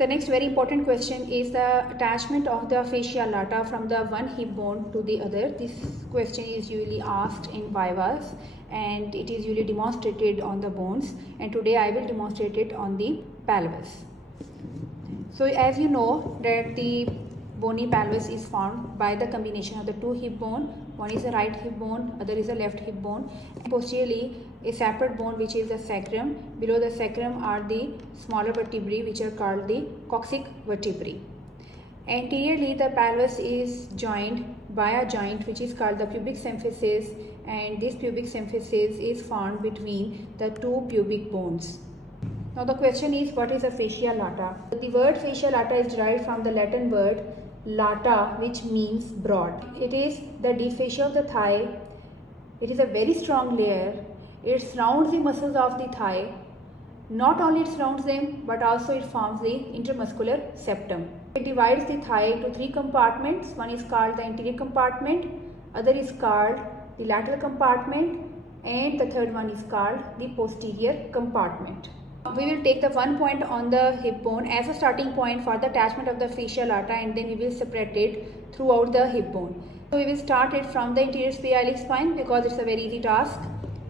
The next very important question is the attachment of the fascia lata from the one hip bone to the other. This question is usually asked in vivas and it is usually demonstrated on the bones, and today I will demonstrate it on the pelvis. So as you know that the bony pelvis is formed by the combination of the two hip bone. One is the right hip bone, other is the left hip bone. And posteriorly a separate bone which is the sacrum. Below the sacrum are the smaller vertebrae which are called the coccyx vertebrae. Anteriorly the pelvis is joined by a joint which is called the pubic symphysis, and this pubic symphysis is found between the two pubic bones. Now the question is, what is a fascia lata? The word fascia lata is derived from the Latin word lata, which means broad. It is the deep fascia of the thigh. It is a very strong layer. It surrounds the muscles of the thigh. Not only it surrounds them, but also it forms the intermuscular septum. It divides the thigh into three compartments. One is called the anterior compartment, other is called the lateral compartment, and the third one is called the posterior compartment. We will take the one point on the hip bone as a starting point for the attachment of the fascia lata, and then we will separate it throughout the hip bone. So we will start it from the anterior sphenoid spine because it's a very easy task.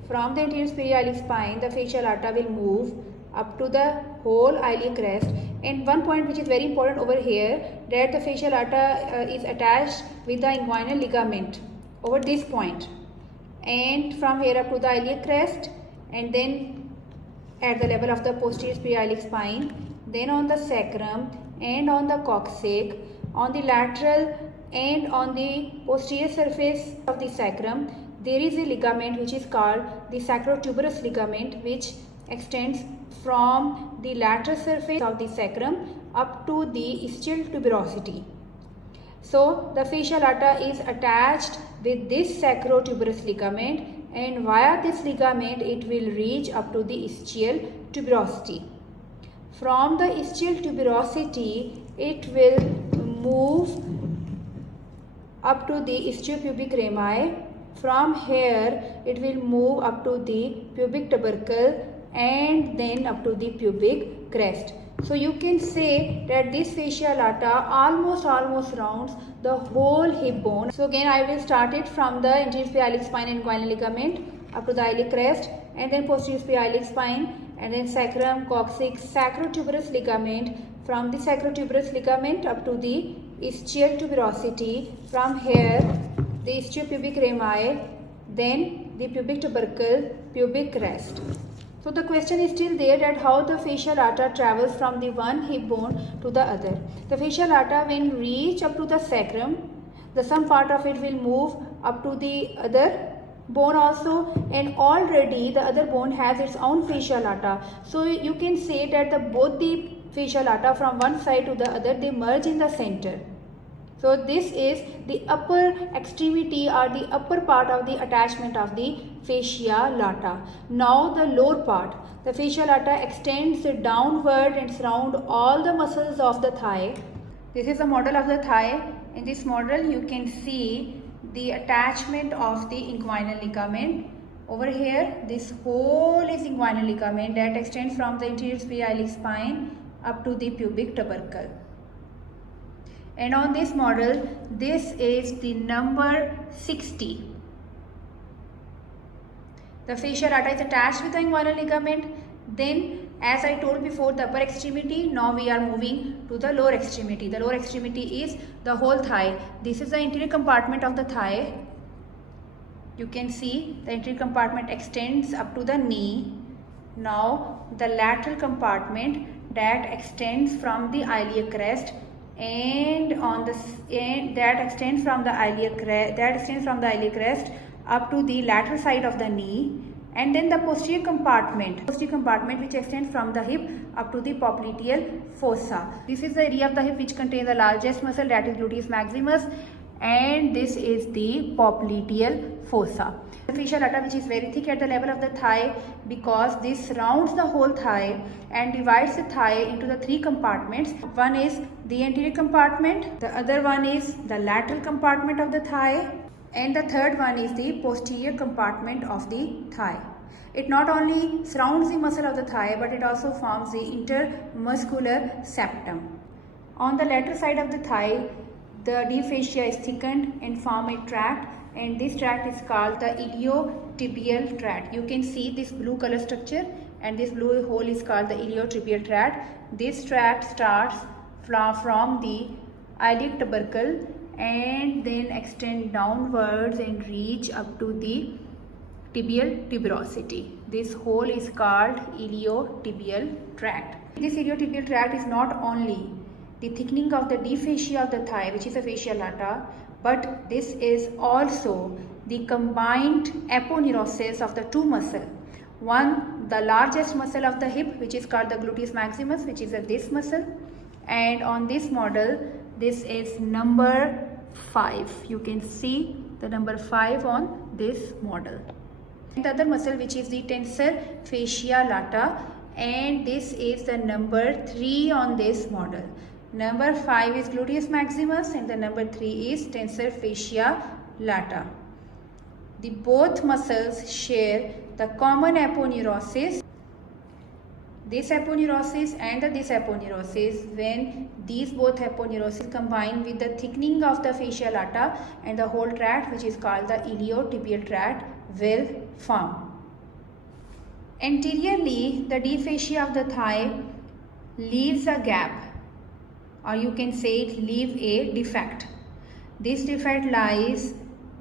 From the anterior sphenoid spine, the fascia lata will move up to the whole iliac crest. And one point which is very important over here, that the fascia lata is attached with the inguinal ligament over this point, and from here up to the iliac crest, and then at the level of the posterior sphenoid spine, then on the sacrum and on the coccyx, on the lateral and on the posterior surface of the sacrum, there is a ligament which is called the sacrotuberous ligament, which extends from the lateral surface of the sacrum up to the ischial tuberosity. So the fascia lata is attached with this sacrotuberous ligament, and via this ligament it will reach up to the ischial tuberosity. From the ischial tuberosity it will move up to the ischiopubic rami. From here it will move up to the pubic tubercle and then up to the pubic crest. So you can say that this fascia lata almost rounds the whole hip bone. So again I will start it from the anterior sphenoid spine and inguinal ligament up to the iliac crest, and then posterior sphenoid spine, and then sacrum, coccyx, sacrotuberous ligament. From the sacrotuberous ligament up to the ischial tuberosity. From here the ischiopubic rami, then the pubic tubercle, pubic crest. So the question is still there, that how the fascia lata travels from the one hip bone to the other. The fascia lata when reach up to the sacrum, the some part of it will move up to the other bone also, and already the other bone has its own fascia lata. So you can say that both the fascia lata from one side to the other, they merge in the center. So this is the upper extremity or the upper part of the attachment of the fascia lata. Now the lower part, the fascia lata extends downward and surround all the muscles of the thigh. This is a model of the thigh. In this model you can see the attachment of the inguinal ligament. Over here this whole is inguinal ligament that extends from the anterior sphenoid spine up to the pubic tubercle. And on this model, this is the number 60. The fascia lata is attached with the inguinal ligament. Then, as I told before, the upper extremity, now we are moving to the lower extremity. The lower extremity is the whole thigh. This is the anterior compartment of the thigh. You can see the anterior compartment extends up to the knee. Now, the lateral compartment that extends from the iliac crest, and on the that extends from the iliac crest up to the lateral side of the knee, and then the posterior compartment which extends from the hip up to the popliteal fossa. This is the area of the hip which contains the largest muscle, that is gluteus maximus, and this is the popliteal fossa. The fascia lata, which is very thick at the level of the thigh, because this surrounds the whole thigh and divides the thigh into the three compartments. One is the anterior compartment, the other one is the lateral compartment of the thigh, and the third one is the posterior compartment of the thigh. It not only surrounds the muscle of the thigh, but it also forms the intermuscular septum. On the lateral side of the thigh, the deep fascia is thickened and form a tract, and this tract is called the iliotibial tract. You can see this blue color structure, and this blue hole is called the iliotibial tract. This tract starts from the iliac tubercle and then extend downwards and reach up to the tibial tuberosity. This hole is called iliotibial tract. This iliotibial tract is not only the thickening of the deep fascia of the thigh, which is the fascia lata, but this is also the combined aponeurosis of the two muscles. One, the largest muscle of the hip, which is called the gluteus maximus, which is this muscle, and on this model, this is number 5. You can see the number 5 on this model. The other muscle, which is the tensor fascia lata, and this is the number 3 on this model. Number 5 is gluteus maximus and the number 3 is tensor fascia lata. The both muscles share the common aponeurosis. This aponeurosis and this aponeurosis, when these both aponeuroses combine with the thickening of the fascia lata and the whole tract, which is called the iliotibial tract, will form. Anteriorly, the deep fascia of the thigh leaves a gap, or you can say it leave a defect. This defect lies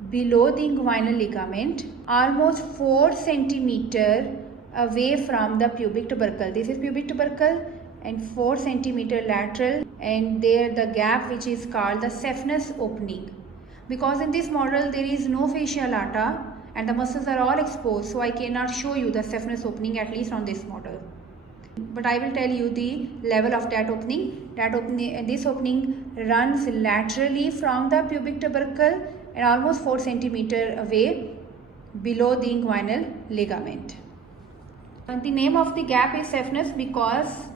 below the inguinal ligament, almost 4 centimeter away from the pubic tubercle. This is pubic tubercle and 4 centimeter lateral, and there the gap which is called the saphenous opening. Because in this model there is no fascia lata and the muscles are all exposed, so I cannot show you the saphenous opening, at least on this model. But I will tell you the level of that opening. This opening runs laterally from the pubic tubercle and almost 4 centimeter away below the inguinal ligament. The name of the gap is saphenous because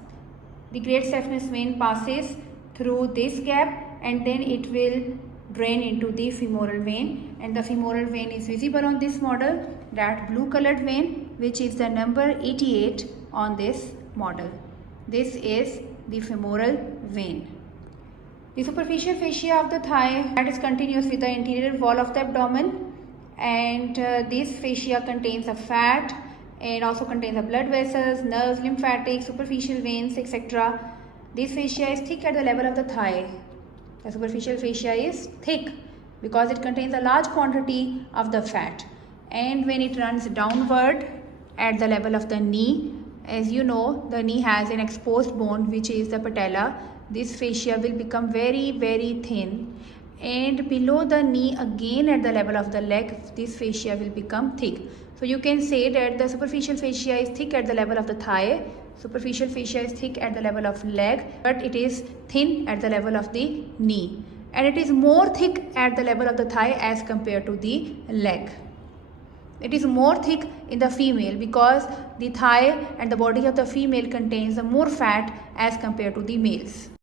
the great saphenous vein passes through this gap and then it will drain into the femoral vein, and the femoral vein is visible on this model, that blue colored vein, which is the number 88 on this model. This is the femoral vein. The superficial fascia of the thigh that is continuous with the anterior wall of the abdomen, and this fascia contains a fat and also contains the blood vessels, nerves, lymphatic, superficial veins, etc. This fascia is thick at the level of the thigh. The superficial fascia is thick because it contains a large quantity of the fat, and when it runs downward at the level of the knee, as you know, the knee has an exposed bone which is the patella. This fascia will become very thin, and below the knee again at the level of the leg, this fascia will become thick. So you can say that the superficial fascia is thick at the level of the thigh, superficial fascia is thick at the level of leg, but it is thin at the level of the knee, and it is more thick at the level of the thigh as compared to the leg. It is more thick in the female because the thigh and the body of the female contains more fat as compared to the males.